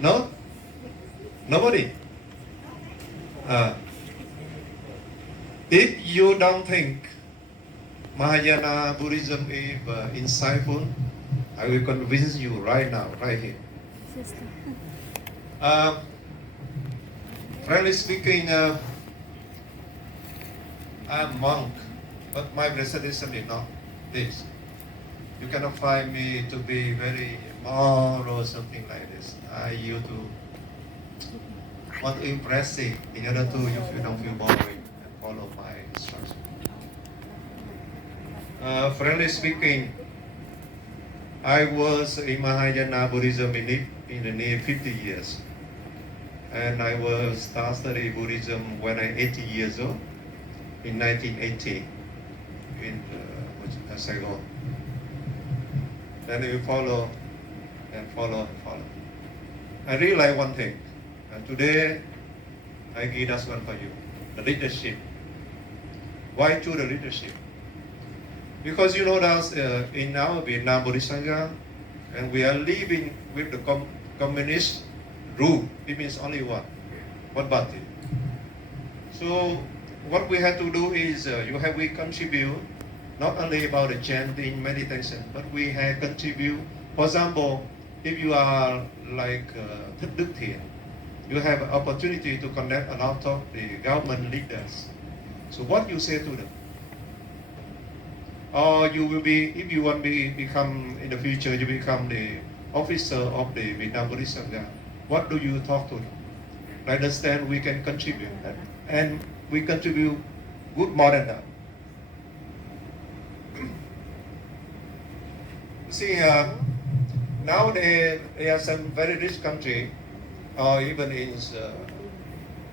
No? Nobody? Uh, if you don't think Mahayana Buddhism is insightful, I will convince you right now, right here. Uh, Frankly speaking, I'm a monk, but my presentation is not this. You cannot find me to be very moral or something like this. I used to want to impress it in order to you don't feel boring and follow my instruction. Frankly speaking, I was in Mahayana Buddhism in the near 50 years. And I was start study Buddhism when I 80 years old, in 1980, in Saigon. Then we follow and follow and follow. I realize one thing, and today I give this one for you, the leadership. Why choose the leadership? Because you know that in our Vietnam Buddhist Sangha, and we are living with the communist rule. It means only one party. So what we have to do is we contribute not only about the chanting, meditation, but we have contribute. For example, if you are like Thích Đức Thiện, you have an opportunity to connect a lot of the government leaders. So what you say to them? Or you will be, if you want to become in the future, you become the officer of the Vietnam Buddhist Sangha. What do you talk to them? I understand we can contribute, and we contribute good more than that. See, nowadays there are some very rich country, or even in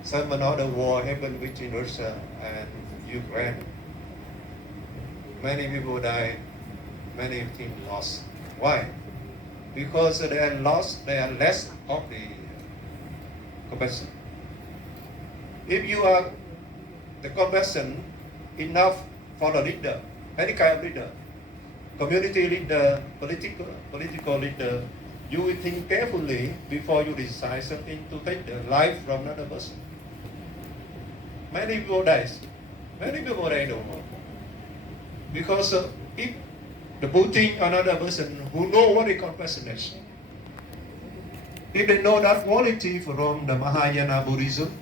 some another war happened between Russia and Ukraine. Many people died, many things lost. Why? Because they are less of the compassion. If you are the compassion enough for the leader, any kind of leader, community leader, political leader, you will think carefully before you decide something to take the life from another person. Many people die. Many people die no more. Because if the putting another person who know what is compassion is, if they know that quality from the Mahayana Buddhism,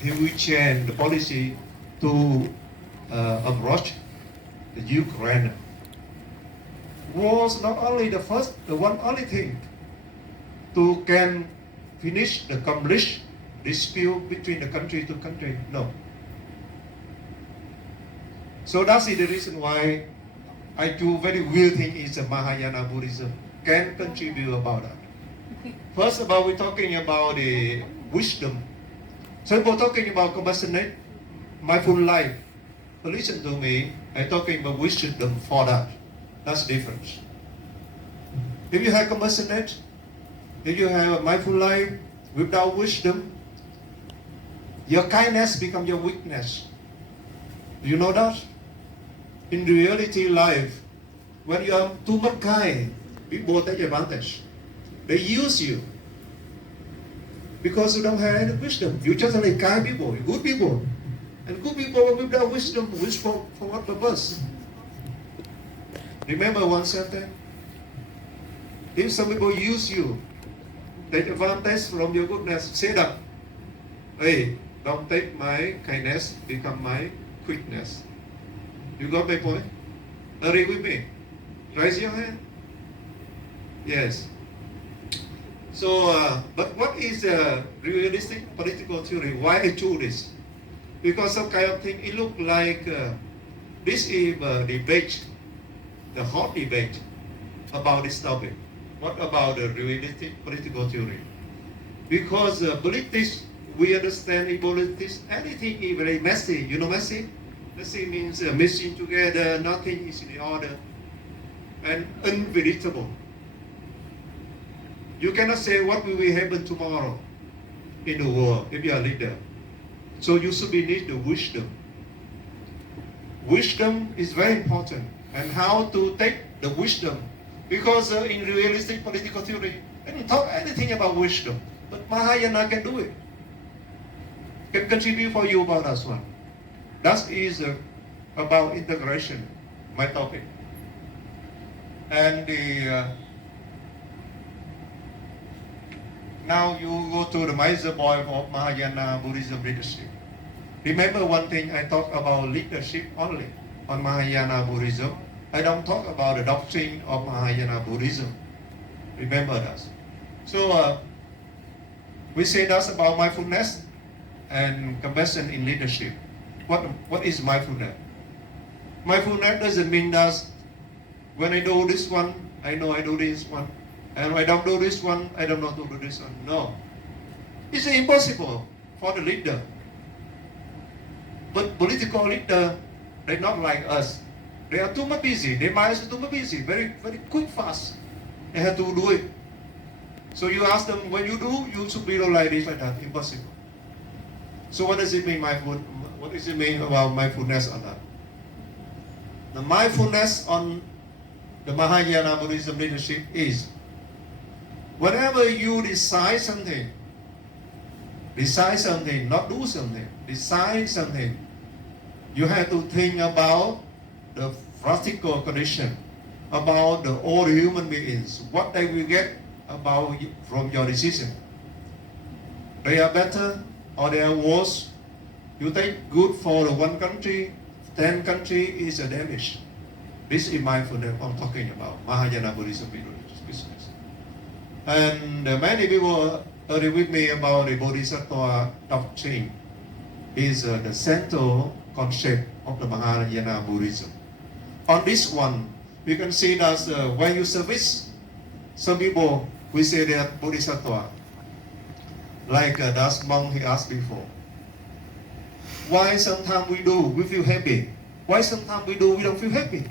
he will change the policy to approach the Ukraine. Was not only the only thing to can finish the complete dispute between the country to country. No. So that's the reason why I do very weird thing is the Mahayana Buddhism can contribute about that. First of all, we're talking about the wisdom. So we're talking about compassionate, mindful life. But listen to me, I'm talking about wisdom for that. That's the difference. If you have compassionate, if you have a mindful life without wisdom, your kindness becomes your weakness. Do you know that? In reality life, when you are too much kind, people take advantage. They use you because you don't have any wisdom. You just like kind people, good people. And good people without wisdom, wish for what purpose? Remember one sentence? If some people use you, take advantage from your goodness, say that, hey, don't take my kindness, become my quickness. You got my point? Agree with me? Raise your hand. Yes. So, but what is realistic political theory? Why I choose this? Because some kind of thing, it look like this is a debate, the hot debate about this topic. What about the realistic political theory? Because politics, we understand in politics, anything is very messy. You know messy? Messy means mixing together, nothing is in order, and unpredictable. You cannot say what will happen tomorrow in the world if you are a leader. So you should need the wisdom. Wisdom is very important. And how to take the wisdom. Because in realistic political theory, I didn't talk anything about wisdom, but Mahayana can do it. Can contribute for you about that one. That is about integration, my topic. And now you go to the major point of Mahayana Buddhism leadership. Remember one thing, I talk about leadership only on Mahayana Buddhism. I don't talk about the doctrine of Mahayana Buddhism. Remember that. So we say that's about mindfulness and compassion in leadership. What is mindfulness? Mindfulness doesn't mean that when I do this one, I know I do this one. And when I don't do this one, I don't know to do this one. No. It's impossible for the leader. But political leader, they're not like us. They are too much busy. Their minds are too much busy. Very, very quick, fast. They have to do it. So you ask them, when you do, you should be like this, like that. Impossible. So what does it mean, mindful? What does it mean about mindfulness on that? The mindfulness on the Mahayana Buddhism leadership is, whenever you decide something, not do something, decide something, you have to think about the practical condition, about the all human beings, what they will get from your decision. They are better or they are worse. You think good for the one country, 10 country is a damage. This is mindfulness I'm talking about, Mahayana Buddhism business. And many people agree with me about the Bodhisattva doctrine is the central concept of the Mahayana Buddhism. On this one, you can see that when you service, some people, we say they are Bodhisattva. Like that monk he asked before. Why sometimes we do, we feel happy? Why sometimes we do, we don't feel happy?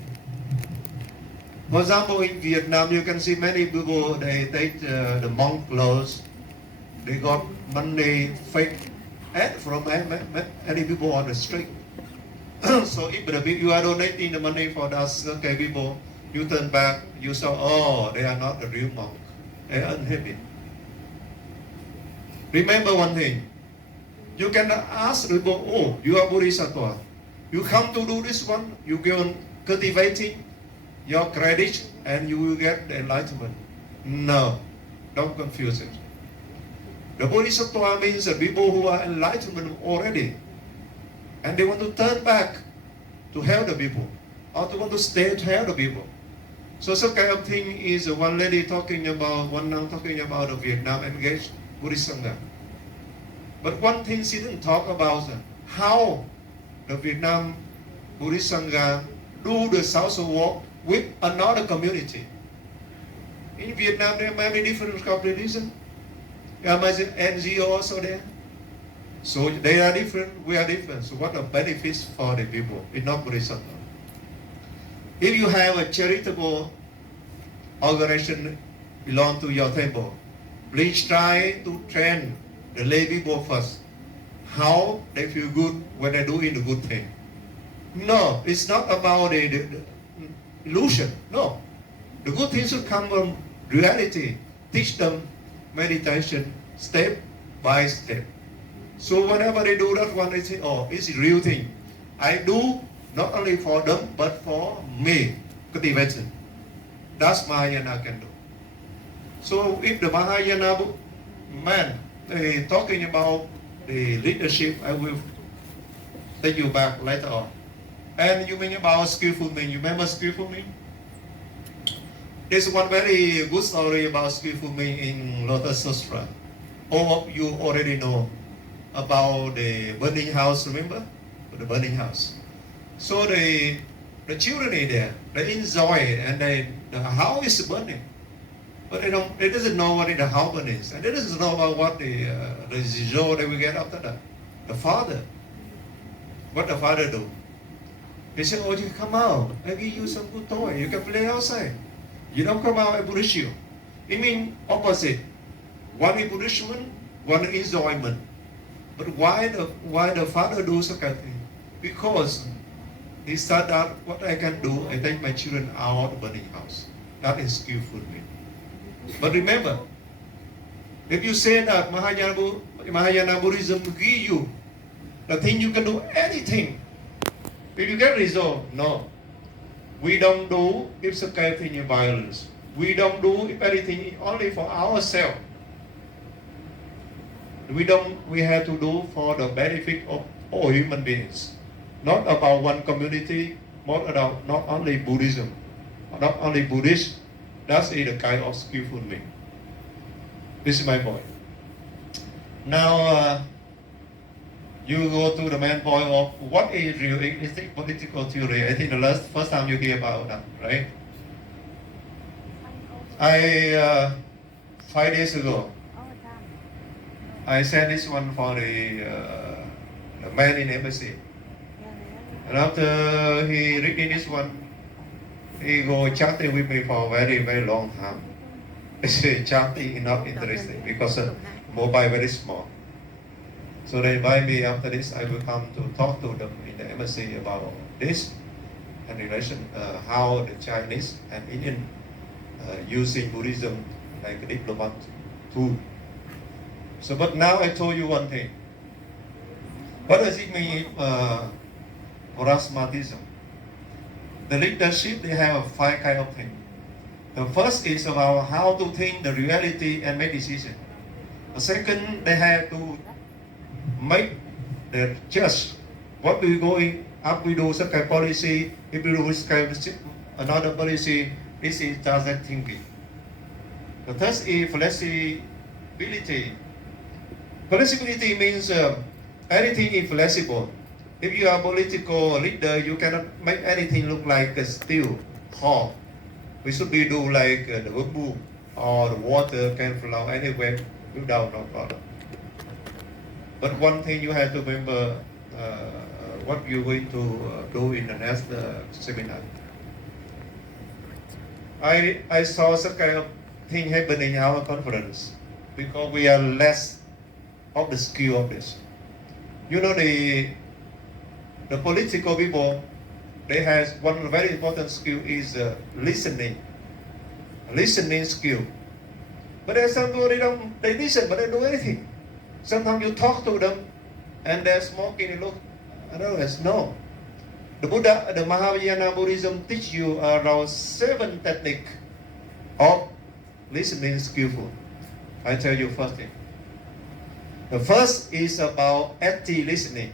For example, in Vietnam, you can see many people, they take the monk clothes, they got money fake ad from many people on the street. So if you are donating the money for those okay people, you turn back, you say, oh, they are not the real monk. They are unhappy. Remember one thing. You cannot ask people, oh, you are Bodhisattva. You come to do this one, you go on cultivating your credit and you will get the enlightenment. No, don't confuse it. The Bodhisattva means the people who are enlightenment already. And they want to turn back to help the people. Or to want to stay to help the people. So some kind of thing is one lady talking about, one nun talking about the Vietnam engaged Buddhist Sangha. But one thing she didn't talk about how the Vietnam Buddhist Sangha do the social work with another community. In Vietnam, there are many different communities. There are many NGO also there. So they are different, we are different. So what are benefits for the people? It's not Bodhisattva. If you have a charitable organization belong to your temple, please try to train the lay people first. How they feel good when they do in the good thing. No, it's not about the illusion. No. The good things should come from reality. Teach them meditation step by step. So whenever they do that one, they say, oh, it's a real thing. I do not only for them, but for me. Cultivation. That's Mahayana can do. So if the Mahayana man, they talking about the leadership, I will take you back later on. And you mean about skillful mean. You remember skillful mean? There's one very good story about skillful mean in Lotus Sutra. All of you already know about the burning house, remember? The burning house. So the children are there, they enjoy it, and the house is burning. But they doesn't know what the house is, and they doesn't know about what the joy they will get after that. The father, what the father do? He said, oh, you come out, I give you some good toy, you can play outside. You don't come out, I punish you. It means opposite. One is punishment, one is enjoyment. But why the father do such a thing? Because he said that what I can do, I take my children out of the burning house. That is skillful me. But remember, If you say that Mahayana Buddhism give you the thing you can do anything, if you get result, no. We don't do if some kind of thing in violence. We don't do if anything only for ourselves. We have to do for the benefit of all human beings. Not about one community, not only Buddhism, not only Buddhist. That's the kind of skillful me. This is my point. Now, you go to the main point of what is realistic political theory. I think the first time you hear about that, right? 5 days ago, I sent this one for the man in embassy. And after he reading this one, he go chatting with me for a very, very long time. I say chatting is not interesting because mobile very small. So they invite me after this, I will come to talk to them in the embassy about this and relation, how the Chinese and Indian using Buddhism like a diplomat tool. So, but now I told you one thing. What does it mean, Pragmatism? The leadership, they have 5 kind of things. The first is about how to think the reality and make decision. The second, they have to make the judge what we going up. We do some kind of policy. If we do this kind of another policy, this is just that thinking. The third is flexibility. Flexibility means anything is flexible. If you are a political leader, you cannot make anything look like a steel hard. We should be do like the bamboo or the water can flow anywhere without no problem. But one thing you have to remember what you're going to do in the next seminar. I saw some kind of thing happening in our conference because we are less of the skill of this. You know, the political people, they have one very important skill is listening skill. But there's some people they listen but they don't do anything. Sometimes you talk to them and they're smoking and look, otherwise no. The Buddha, the Mahayana Buddhism teach you around 7 techniques of listening skillful. I tell you first thing. The first is about active listening.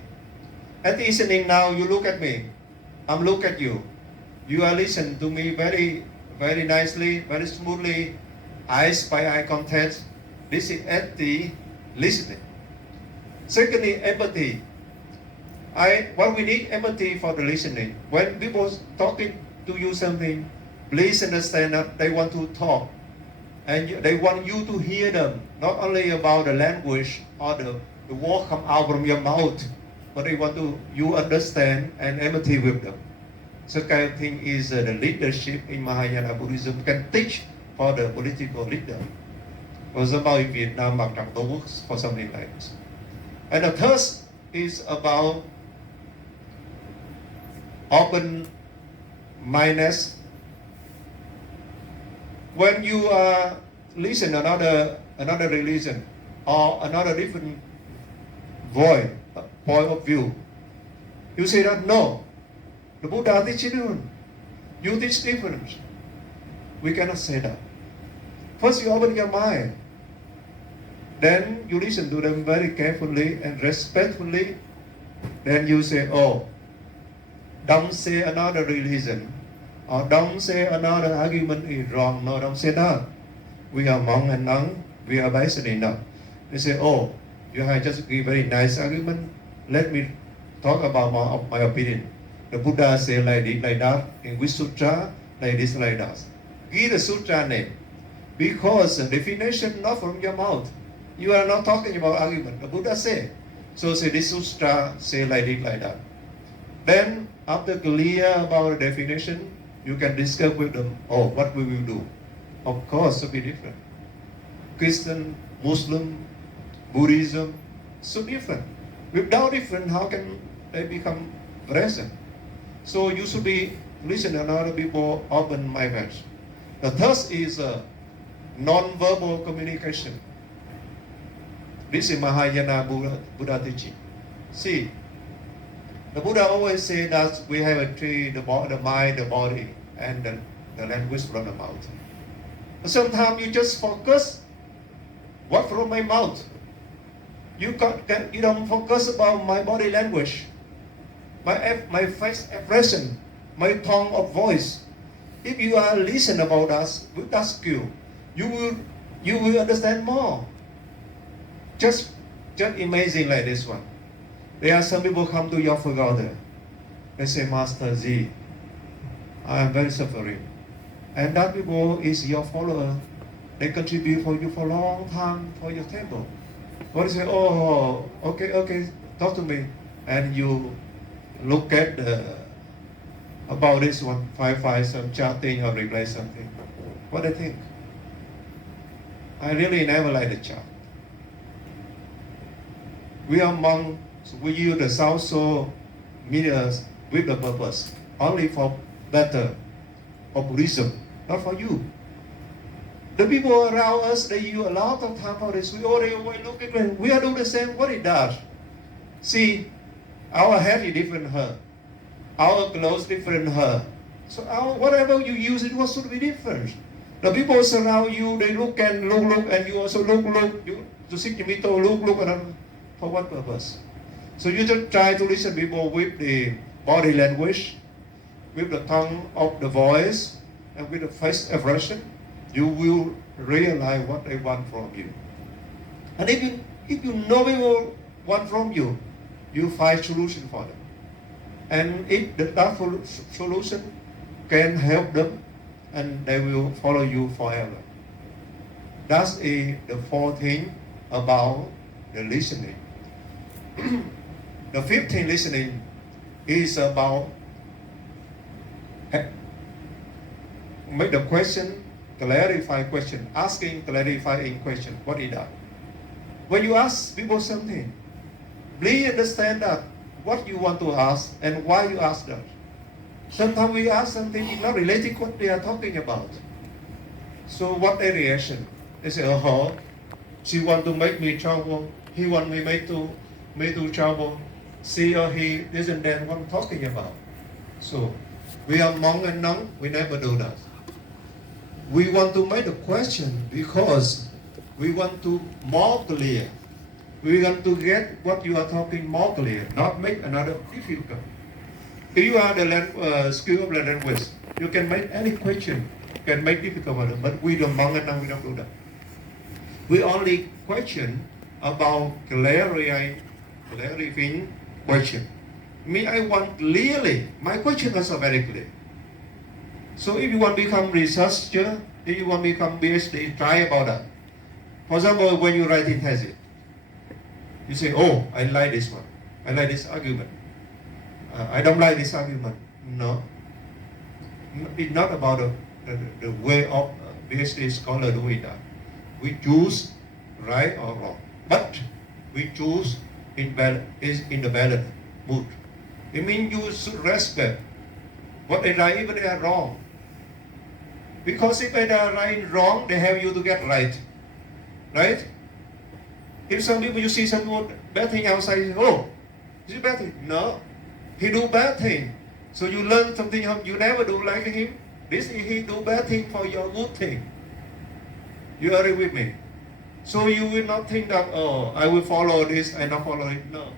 Active listening, now you look at me. I'm look at you. You are listening to me very, very nicely, very smoothly, eyes by eye contact. This is active listening. Secondly, empathy. What we need empathy for the listening. When people talking to you something, please understand that they want to talk. And they want you to hear them, not only about the language or the word come out from your mouth, but they want you understand and empathy with them. So kind of thing is the leadership in Mahayana Buddhism can teach for the political leader. For example, in Vietnam, for something like this. And the third is about open-mindedness. When you listen another religion or another different point of view, you say that no, the Buddha teaches different. You teach different. We cannot say that. First, you open your mind. Then you listen to them very carefully and respectfully. Then you say, oh, don't say another religion. Or don't say another argument is wrong. No, don't say that. We are monk and nun. We are basically enough. They say, oh, you have just give very nice argument. Let me talk about my opinion. The Buddha say like this, like that. In which sutra, like this, like that. Give the sutra name. Because the definition not from your mouth. You are not talking about argument. The Buddha say. So say this sutra, say like this, like that. Then, after clear about the definition, you can discuss with them, oh, what we will do. Of course, it will be different. Christian, Muslim, Buddhism, so different. Without different, how can they become present? So you should be listening to other people, open minded. The third is non-verbal communication. This is Mahayana Buddha teaching. See, the Buddha always say that we have a tree, the mind, the body, and the language from the mouth. Sometimes you just focus what from my mouth. You don't focus about my body language, my face expression, my tone of voice. If you are listen about us with that skill, you will understand more. Just imagine like this one. There are some people come to your forgotten. They say, Master Z, I am very suffering. And that people is your follower. They contribute for you for a long time for your temple. What you say, oh, okay, talk to me. And you look at about this one, find some chatting or reply something. What do you think? I really never like the chat. We are monks, we use the social media with the purpose, only for better, for Buddhism, not for you. The people around us, they use a lot of time for this. We already look at it. We are doing the same what it does. See, our head is different her. Our clothes different her. So whatever you use, it was should be different. The people surround you, they look, and you also look. You sit in the middle, look, and for what purpose? So you just try to listen to people with the body language, with the tone of the voice, and with the face expression. You will realize what they want from you. And if you know people want from you, you find solution for them. And if that solution can help them, and they will follow you forever. That's the fourth thing about the listening. The fifth thing listening is about make the question, clarify question, asking, clarifying question. What is that? When you ask people something, please understand that what you want to ask and why you ask that. Sometimes we ask something not related to what they are talking about. So what their reaction? They say, oh, she want to make me trouble. He want me to trouble. She or he isn't that what I'm talking about. So we are monk and nun. We never do that. We want to make the question because we want to more clear. We want to get what you are talking more clear, not make another difficult. If you are the skill of the language, you can make any question, can make difficult for them. But we don't monk and nun, we don't do that. We only question about clarifying question. Me, I want clearly. My question is very clear. So if you want to become researcher, if you want to become PhD, try about that. For example, when you write in thesis, you say, oh, I like this one. I like this argument. I don't like this argument. No. It's not about the way of PhD scholar doing that. We choose right or wrong. But we choose in the balanced mood. It means you should respect what they right even they are wrong. Because if they are right and wrong, they have you to get right. Right? If some people, you see some bad thing outside, you say, oh, is it bad thing? No. He do bad thing. So you learn something you never do like him. This is he do bad thing for your good thing. You agree with me? So you will not think that, oh, I will follow this and not follow it. No.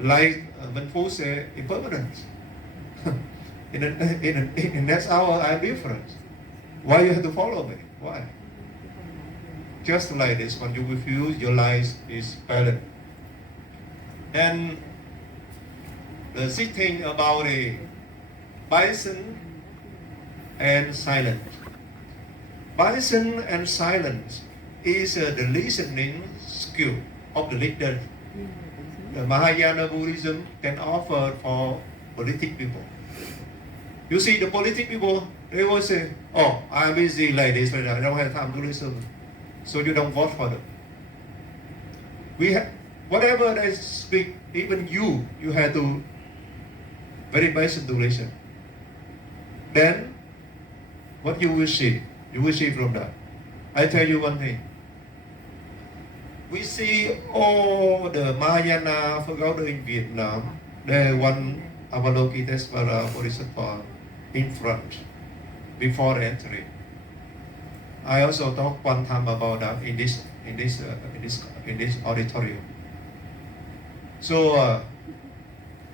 Like when Fu say, impermanence. in the next hour, I'm different. Why you have to follow me? Why? Just like this, when you refuse, your life is balanced. And the sixth thing about the bison and silence. Bison and silence is the listening skill of the leader. The Mahayana Buddhism can offer for politic people. You see, the politic people, they will say, oh, I'm busy like this right now. I don't have time to listen. So you don't vote for them. Whatever they speak, even you have to very patient to listen. Then, what you will see from that. I tell you one thing. we see all the Mahayana Pagoda in Vietnam. There one Avalokitesvara Bodhisattva in front before entry. I also talked one time about that in this auditorium. So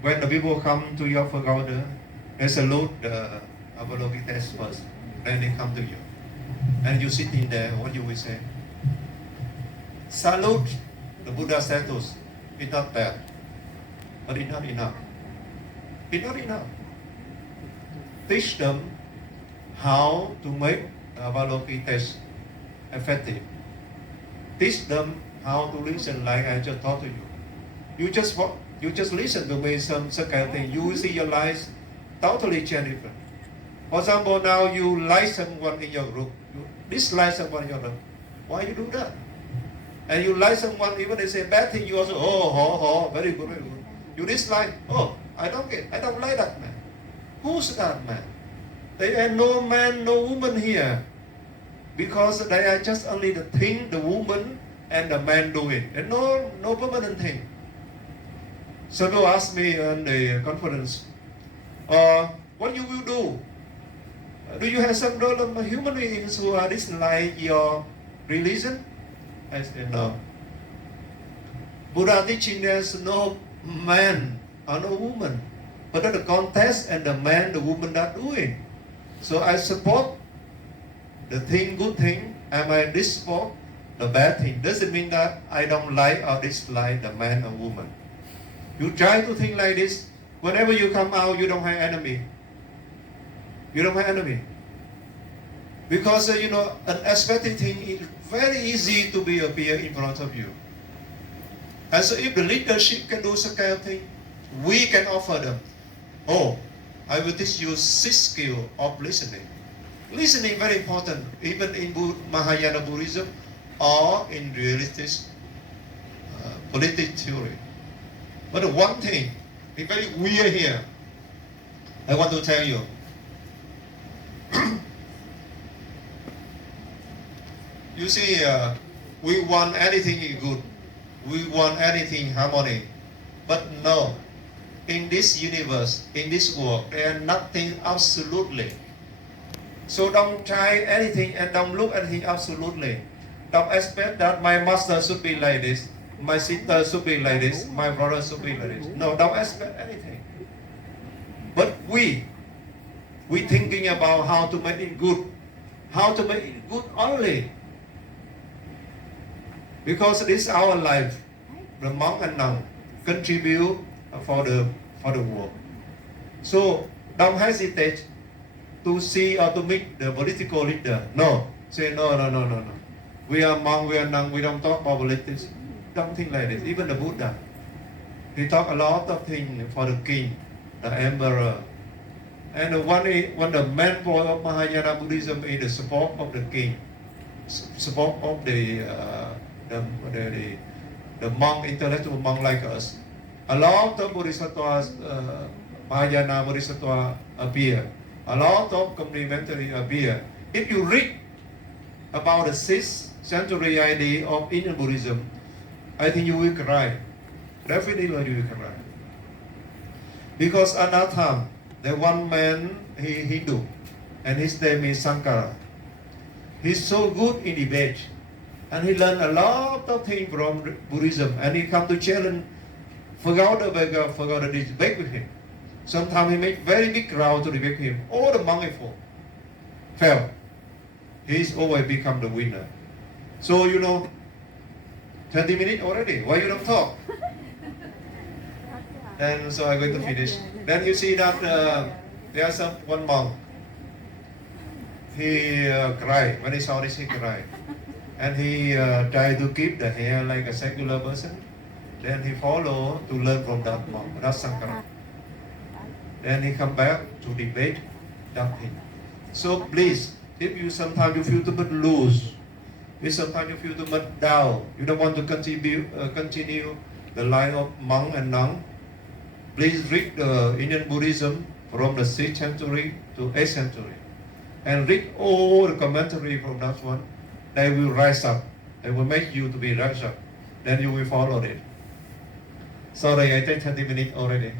when the people come to your pagoda, they salute the Avalokitesvara first, then they come to you, and you sit in there. What you will say? Salute the Buddha status. It's not bad, but it's not enough. It's not enough. Teach them how to make Avalokitesvara effective. Teach them how to listen, like I just taught to you. You just listen to me some kind of thing. You will see your lives totally change different. For example, now you like someone in your group, you dislike someone in your group. Why you do that? And you like someone, even they say bad thing, you also, very good, very good. You dislike, I don't like that man. Who's that man? There are no man, no woman here. Because they are just only the thing, the woman and the man doing. And no permanent thing. So people ask me on the conference, what you will do? Do you have some human beings who are dislike your religion? I said no. Buddha teaching there's no man or no woman, but the contest and the man, the woman are doing. So I support the thing, good thing, and I dispute the bad thing. Doesn't mean that I don't like or dislike the man or woman. You try to think like this. Whenever you come out, you don't have enemy. You don't have enemy. Because, an aesthetic thing is very easy to appear in front of you. And so if the leadership can do some kind of thing, we can offer them. I will teach you 6 skills of listening. Listening very important, even in Mahayana Buddhism or in realistic political theory. But one thing, it's very weird here. I want to tell you. You see, we want anything good. We want anything harmony. But no, in this universe, in this world, there is nothing absolutely. So don't try anything and don't look at anything absolutely. Don't expect that my master should be like this, my sister should be like this, my brother should be like this. No, don't expect anything. But we thinking about how to make it good. How to make it good only. Because this is our life. The monk and nun contribute for the world. So don't hesitate to see or to meet the political leader. No. Say no. We are monk, we are nun, we don't talk about politics. Don't think like this. Even the Buddha, he talk a lot of things for the king, the emperor. And when the main point of Mahayana Buddhism is the support of the king, support of the monk, intellectual monk like us. A lot of bodhisattvas, Mahayana bodhisattva appear. A lot of complementary appear. If you read about the 6th century idea of Indian Buddhism, I think you will cry. Definitely you will cry. Because at that time, the one man, he Hindu, and his name is Sankara. He's so good in debate, and he learned a lot of things from Buddhism, and he come to challenge forgot the debate with him. Sometimes he make very big crowd to debate him. All the monks fell. He's always become the winner. So 20 minutes already. Why you don't talk? And so I'm going to finish. Then you see that there's one monk. He cried. When he saw this, he cried. And he tried to keep the hair like a secular person. Then he followed to learn from that monk, that Sankara. Then he come back to debate that thing. So please, if you sometimes you feel too much loose, if sometimes you feel too much down, you don't want to continue the life of monk and nun, please read the Indian Buddhism from the 6th century to 8th century. And read all the commentary from that one. They will rise up. They will make you to be rise up. then you will follow it. Sorry, I take 30 minutes already.